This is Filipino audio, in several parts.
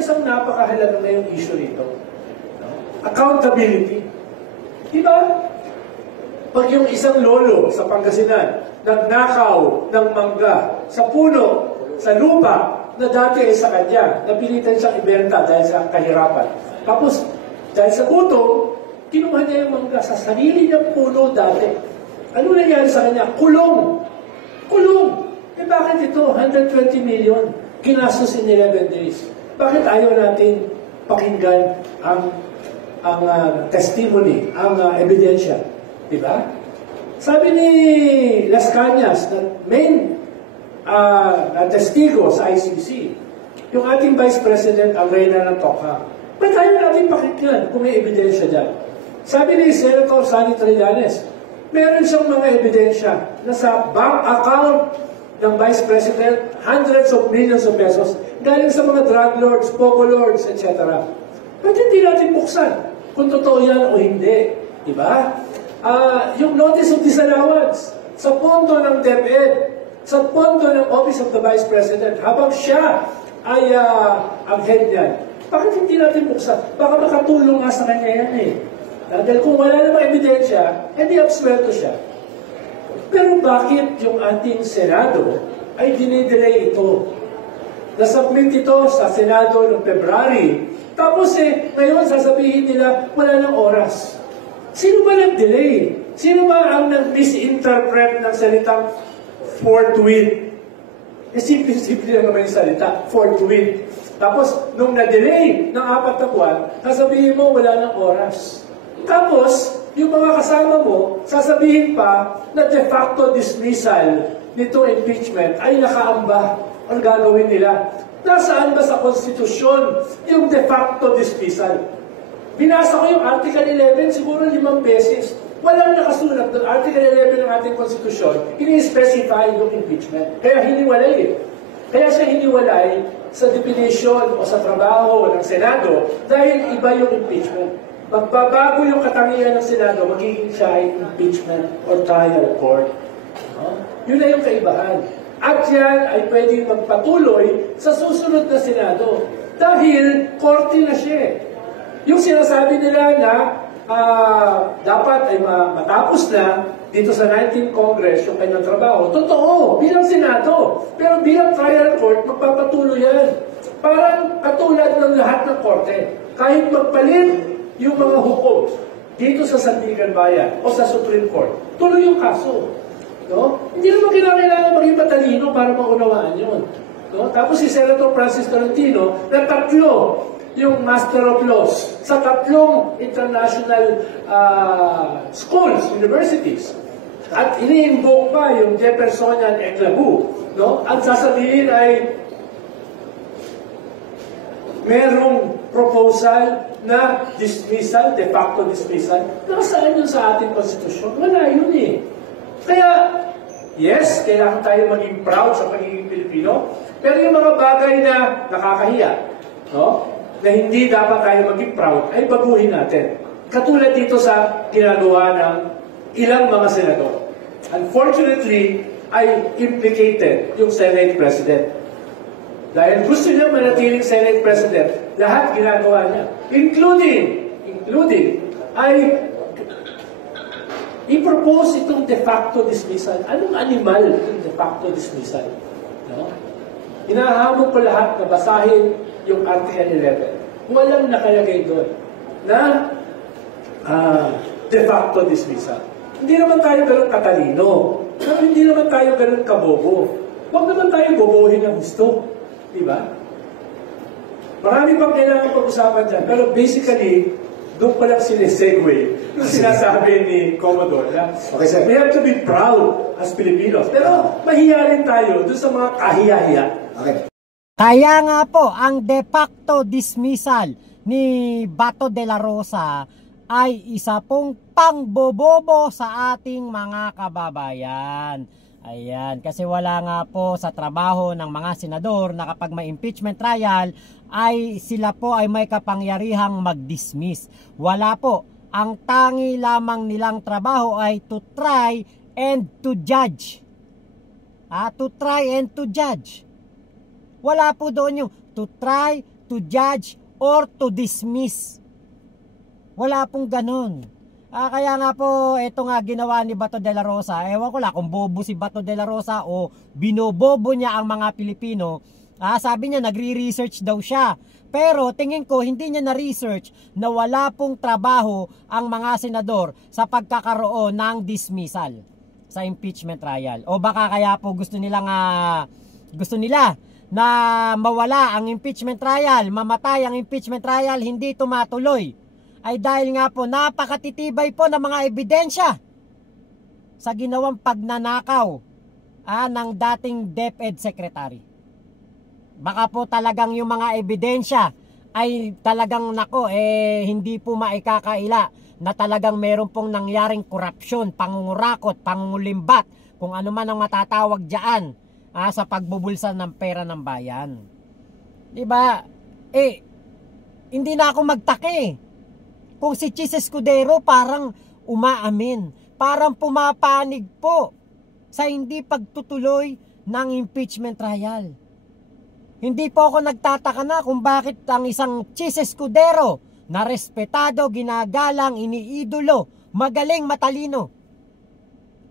isang napakahalaga na yung issue rito. No? Accountability. Diba? Pag yung isang lolo sa Pangasinan, nagnakaw ng mangga sa puno, sa lupa, na dati ay sa kanya, napilitan siyang ibenta dahil sa kahirapan. Tapos, dahil sa gutom, kinuha niya yung mangga sa sarili niyang puno dati. Ano nangyari sa kanya? Kulong! Kulong! Eh bakit ito? 120 million. Ginastos in 11 days. Bakit ayaw natin pakinggan ang testimony, ang ebidensya? Diba? Sabi ni Las Cañas, na main testigo sa ICC, yung ating Vice President, ang reyna ng Tokha. Ba't ayaw natin pakinggan kung may ebidensya dyan? Sabi ni Senator Sani Trillanes, meron siyang mga ebidensya na sa bank account ng Vice President, hundreds of millions of pesos galing sa mga drug lords, pogo lords, etc. Ba't hindi natin buksan kung totoo yan o hindi? Diba? Yung notice of disallowance sa pondo ng DepEd, sa pondo ng Office of the Vice President, habang siya ay ang head niyan. Bakit hindi natin buksan? Baka makatulong nga sa kanya yan eh. Dahil kung wala namang ebidensya, hindi absuelto siya. Pero bakit yung ating Senado ay dinidelay ito? Nasubmit ito sa Senado noong February. Tapos ngayon sasabihin nila, wala ng oras. Sino ba nag-delay? Sino ba ang nag-misinterpret ng salitang forthwith? Simple-simple lang naman yung salita, forthwith. Tapos, nung na-delay ng 4 na buwan, sasabihin mo, wala ng oras. Tapos, yung mga kasama mo, sasabihin pa na de facto dismissal nito impeachment ay nakaamba. Ang gagawin nila? Nasaan ba sa konstitusyon yung de facto dismissal? Binasa ko yung Article 11 siguro 5 beses. Walang nakasulat doon. Article 11 ng ating konstitusyon, ini-specify yung impeachment. Kaya hiniwalay eh. Kaya siya hiniwalay sa definition o sa trabaho ng Senado dahil iba yung impeachment. Magbabago yung katangian ng Senado, magiging siya ay impeachment or trial court. No? Yun na yung kaibahan. At yan ay pwedeng magpatuloy sa susunod na Senado dahil korte na siya. Yung sinasabi nila na dapat ay matapos na dito sa 19th Congress yung kanyang trabaho. Totoo, bilang Senado. Pero bilang trial court, magpapatuloy yan. Parang katulad ng lahat ng korte. Kahit magpalit yung mga hukom dito sa Sandigan Bayan o sa Supreme Court, tuloy yung kaso. No? Hindi naman kailangan maging matalino para maunawaan yun. No? Tapos si Senator Francis Tolentino, na 3 yung Master of Laws sa 3 international schools, universities. At ini-invoke pa yung Jeffersonian Eklabu. No? Ang sasabihin ay merong proposal na dismissal, de facto dismissal. Nasaan yun sa ating konstitusyon? Wala yun eh. Kaya, yes, kailangan tayo maging proud sa pagiging Pilipino, pero yung mga bagay na nakakahiya, no? Na hindi dapat tayo maging proud, ay baguhin natin. Katulad dito sa ginagawa ng ilang mga senador. Unfortunately, ay implicated yung Senate President. Dahil gusto niya manatiling Senate President, lahat ginagawa niya. Including, ay i-propose itong de facto dismissal. Anong animal itong de facto dismissal? No? Hinahamon ko lahat na basahin yung Article 11. Walang nakalagay doon na de facto dismissal. Hindi naman tayo ganun katalino. Pero hindi naman tayo ganun kabobo. Huwag naman tayo bobohin ng gusto. Diba? Marami pang kailangan pag-usapan dyan. Pero basically, doon pa lang sinesegue yung sinasabi ni Commodore. Okay, sir. We have to be proud as Filipinos. Pero mahiya rin tayo doon sa mga kahiya-hiya. Okay. Kaya nga po, ang de facto dismissal ni Bato de la Rosa ay isa pong pangbobobo sa ating mga kababayan. Ayan, kasi wala nga po sa trabaho ng mga senador na kapag may impeachment trial ay sila po ay may kapangyarihang mag-dismiss. Wala po. Ang tangi lamang nilang trabaho ay to try and to judge. To try and to judge. Wala po doon yung to try to judge or to dismiss. Wala pong ganun. Kaya nga po, ito nga ginawa ni Bato de la Rosa. Ewan ko lang kung bobo si Bato de la Rosa o binobobo niya ang mga Pilipino. Sabi niya nagre-research daw siya. Pero tingin ko hindi niya na-research na wala pong trabaho ang mga senador sa pagkakaroon ng dismissal sa impeachment trial. O baka kaya po gusto nila na mawala ang impeachment trial, mamatay ang impeachment trial, hindi tumatuloy. Ay dahil nga po napakatitibay po ng mga ebidensya sa ginawang pagnanakaw ng dating DepEd Secretary. Baka po talagang yung mga ebidensya ay talagang hindi po maikakaila na talagang meron pong nangyaring korupsyon, pangungurakot, pangungulimbat, kung ano man ang matatawag dyan sa pagbubulsa ng pera ng bayan. Diba? Hindi na ako magtake. Kung si Chis Escudero parang umaamin, parang pumapanig po sa hindi pagtutuloy ng impeachment trial. Hindi po ako nagtataka na kung bakit ang isang Chis Escudero na respetado, ginagalang, iniidolo, magaling, matalino,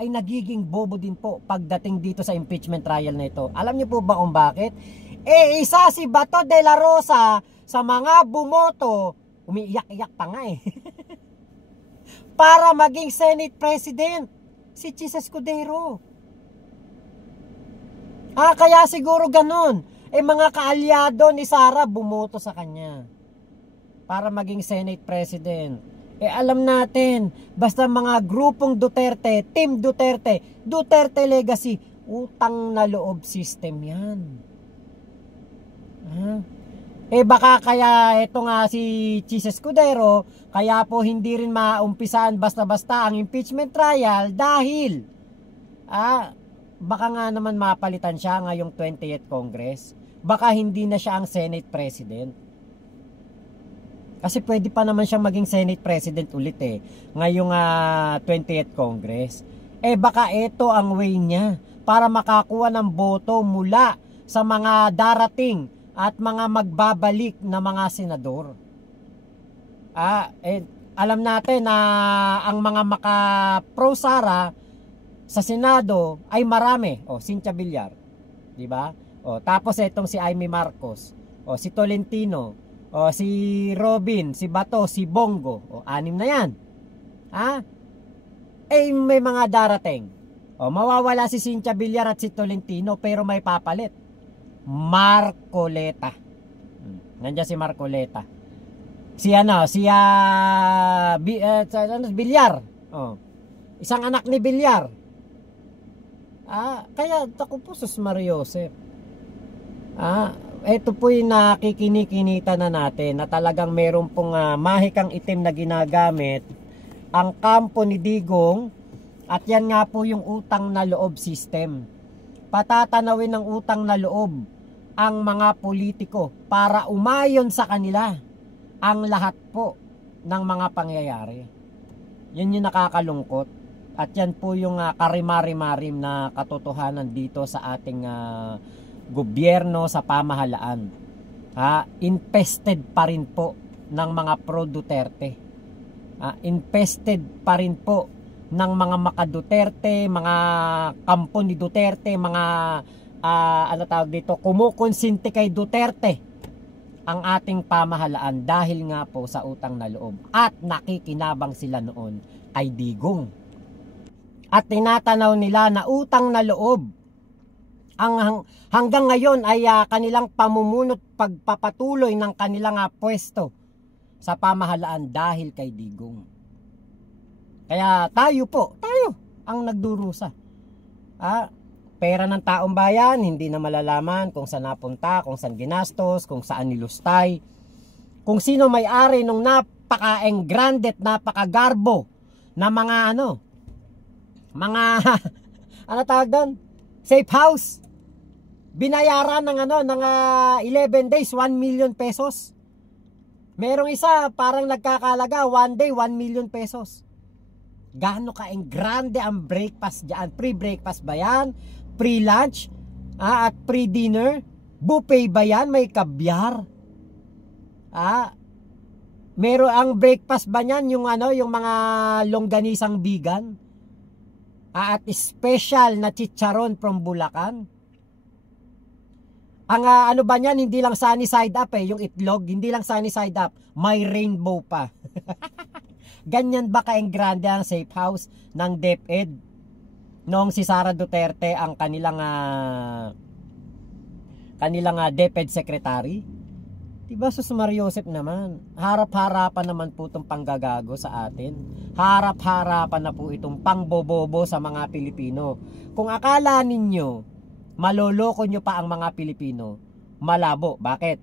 ay nagiging bobo din po pagdating dito sa impeachment trial na ito. Alam niyo po ba kung bakit? Isa si Bato de la Rosa sa mga bumoto, umiiyak-iyak pa nga para maging Senate President si Chis Escudero. Kaya siguro ganun. Mga kaalyado ni Sara bumoto sa kanya para maging Senate President. Alam natin, basta mga grupong Duterte, Team Duterte, Duterte Legacy, utang na loob system yan. Baka kaya ito nga si Chis Escudero, kaya po hindi rin maumpisan basta-basta ang impeachment trial dahil baka nga naman mapalitan siya ngayong 20th Congress. Baka hindi na siya ang Senate President. Kasi pwede pa naman siyang maging Senate President ulit ngayong 20th Congress. Baka ito ang way niya para makakuha ng boto mula sa mga darating at mga magbabalik na mga senador. Alam natin na ang mga maka-pro Sara sa Senado ay marami. Cynthia Villar, di ba? Tapos itong si Amy Marcos, si Tolentino, si Robin, si Bato, si Bongo, 6 na yan. May mga darating. Mawawala si Cynthia Villar at si Tolentino pero may papalit. Marcoleta. Nandiyan si Marcoleta. Villar. Isang anak ni Villar. Kaya ako po sus Mariosep. Ito po yung nakikinikinita na natin na talagang meron pong mahikang itim na ginagamit ang kampo ni Digong, at yan nga po yung utang na loob system. Patatanawin ng utang na loob ang mga politiko para umayon sa kanila ang lahat po ng mga pangyayari. Yan yung nakakalungkot. At yan po yung karimari-marim na katotohanan dito sa ating gobyerno, sa pamahalaan. Infested pa rin po ng mga pro-Duterte. Infested pa rin po ng mga maka-Duterte, mga kampo ni Duterte, mga kumukonsinti kay Duterte ang ating pamahalaan dahil nga po sa utang na loob. At nakikinabang sila noon kay Digong. At tinatanaw nila na utang na loob ang hanggang ngayon ay kanilang pamumunot pagpapatuloy ng kanilang pwesto sa pamahalaan dahil kay Digong. Kaya tayo ang nagdurusa. Pera ng taong bayan, hindi na malalaman kung saan napunta, kung saan ginastos, kung saan nilustay, kung sino may-ari nung napaka-engranded, napaka-garbo na mga tawag doon? Safe house. Binayaran ng 11 days, 1 million pesos. Merong isa, parang nagkakalaga, 1 day, 1 million pesos. Gaano ka-engrande ang breakfast dyan? Pre-breakfast ba yan? Pre-lunch at pre-dinner, buffet ba yan? May kabyar. Meron ang breakfast ba niyan yung yung mga longganisang vegan? At special na chicharon from Bulacan? Ang ano ba niyan, hindi lang sunny side up yung itlog, hindi lang sunny side up, may rainbow pa. Ganyan ba kaeng grande ang safe house ng DepEd noong si Sara Duterte ang kanilang DepEd secretary? Diba, Sus Mariosep naman, harap-harapan naman po itong panggagago sa atin. Harap-harapan na po itong pangbobobo sa mga Pilipino. Kung akala ninyo maloloko nyo pa ang mga Pilipino, malabo. Bakit?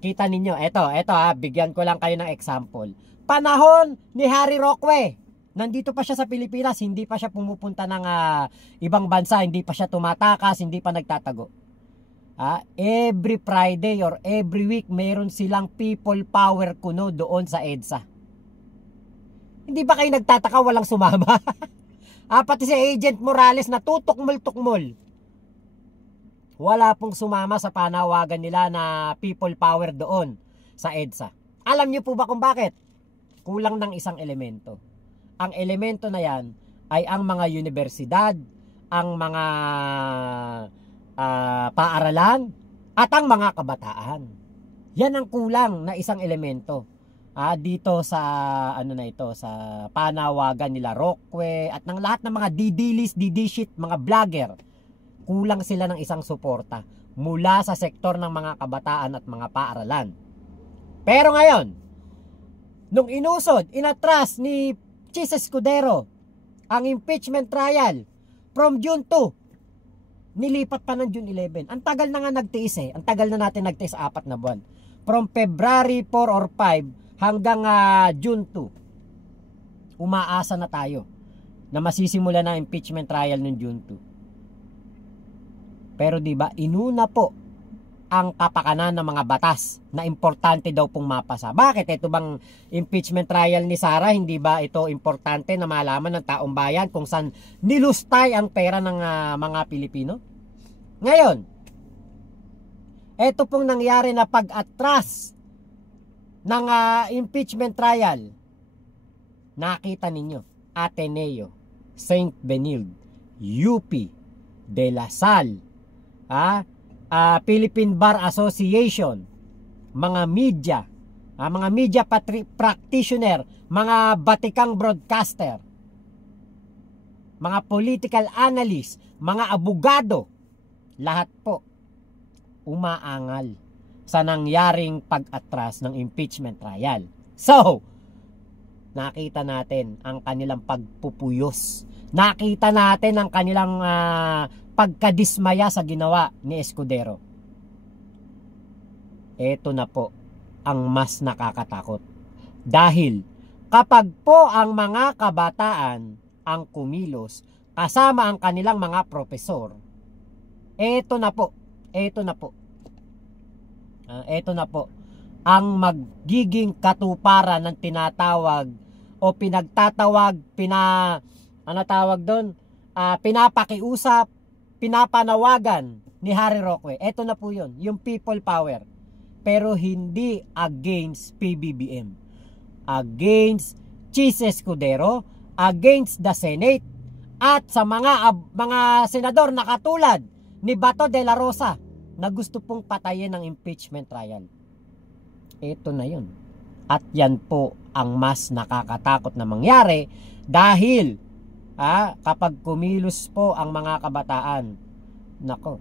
Kita ninyo, eto bigyan ko lang kayo ng example. Panahon ni Harry Roque, nandito pa siya sa Pilipinas, hindi pa siya pumupunta ng ibang bansa, hindi pa siya tumatakas, hindi pa nagtatago. Every Friday or every week meron silang people power kuno doon sa EDSA. Hindi ba kayo nagtataka walang sumama? Pati si Agent Morales na tutukmol-tukmol, wala pong sumama sa panawagan nila na people power doon sa EDSA. Alam niyo po ba kung bakit? Kulang ng isang elemento. Ang elemento na yan ay ang mga universidad, ang mga paaralan, at ang mga kabataan. Yan ang kulang na isang elemento dito sa sa panawagan nila Roque at ng lahat ng mga didilis, didishit, mga vlogger. Kulang sila ng isang suporta mula sa sektor ng mga kabataan at mga paaralan. Pero ngayon, nung inatras ni Chis Escudero ang impeachment trial from June 2, nilipat pa ng June 11. Ang tagal na nga nagtiis Ang tagal na natin nagtiis 4 na buwan. From February 4 or 5 hanggang June 2. Umaasa na tayo na masisimula na impeachment trial ng June 2. Pero di ba inuna po ang kapakanan ng mga batas na importante daw pong mapasa. Bakit? Ito bang impeachment trial ni Sara, hindi ba ito importante na malaman ng taong bayan kung saan nilustay ang pera ng mga Pilipino? Ngayon, ito pong nangyari na pag-atras ng impeachment trial. Nakita ninyo, Ateneo, St. Benilde, UP, De La Salle, Philippine Bar Association, mga media practitioner, mga batikang broadcaster, mga political analyst, mga abogado, lahat po umaangal sa nangyaring pag-atras ng impeachment trial. So, nakita natin ang kanilang pagpupuyos. Nakita natin ang kanilang pagkadismaya sa ginawa ni Escudero. Ito na po ang mas nakakatakot. Dahil kapag po ang mga kabataan ang kumilos kasama ang kanilang mga propesor, ito na po ang magiging katuparan ng tinatawag o pinagtatawag, pinapakiusap, pinapanawagan ni Harry Roque. Ito na po yun, yung people power. Pero hindi against PBBM. Against Chis Escudero, against the Senate, at sa mga senador na katulad ni Bato de la Rosa na gusto pong patayin ng impeachment trial. Ito na yun. At yan po ang mas nakakatakot na mangyari dahil kapag kumilos po ang mga kabataan, nako,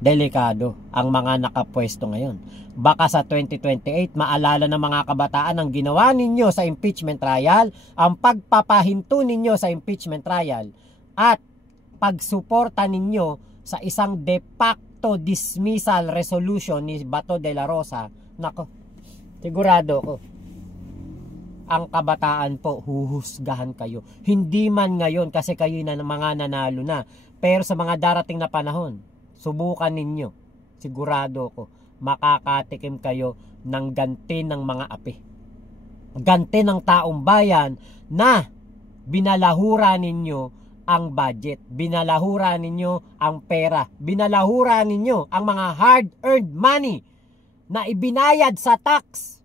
delikado ang mga nakapwesto ngayon. Baka sa 2028 maalala ng mga kabataan ang ginawa ninyo sa impeachment trial, ang pagpapahinto ninyo sa impeachment trial, at pagsuporta ninyo sa isang de facto dismissal resolution ni Bato de la Rosa. Nako, sigurado ko ang kabataan po huhusgahan kayo. Hindi man ngayon kasi kayo na mga nanalo na, pero sa mga darating na panahon, subukan ninyo. Sigurado ko makakatikim kayo ng ganti ng mga api. Ganti ng taong bayan na binalahura ninyo ang budget, binalahura ninyo ang pera, binalahura ninyo ang mga hard-earned money na ibinayad sa tax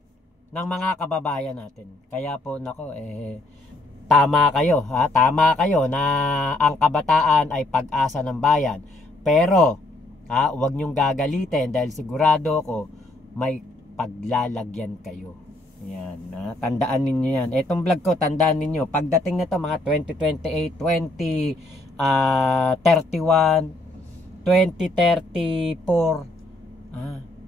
ng mga kababayan natin. Kaya po nako, tama kayo, ha? Tama kayo na ang kabataan ay pag-asa ng bayan. Pero huwag niyong gagalitin dahil sigurado ko may paglalagyan kayo. Yan, tandaan ninyo yan. Etong vlog ko, tandaan ninyo, pagdating nito mga 2028, 2031, 2034,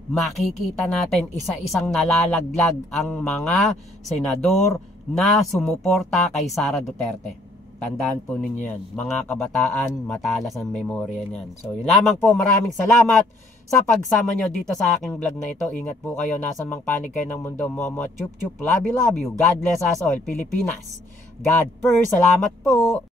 makikita natin isa-isang nalalaglag ang mga senador na sumuporta kay Sara Duterte. Tandaan po ninyo yan. Mga kabataan, matalas ang memorya niyan. So yun lamang po, maraming salamat sa pagsama nyo dito sa aking vlog na ito. Ingat po kayo, nasa mang panig kayo ng mundo. Momo, chup chup, love you, love you. God bless us all, Pilipinas. God first, salamat po.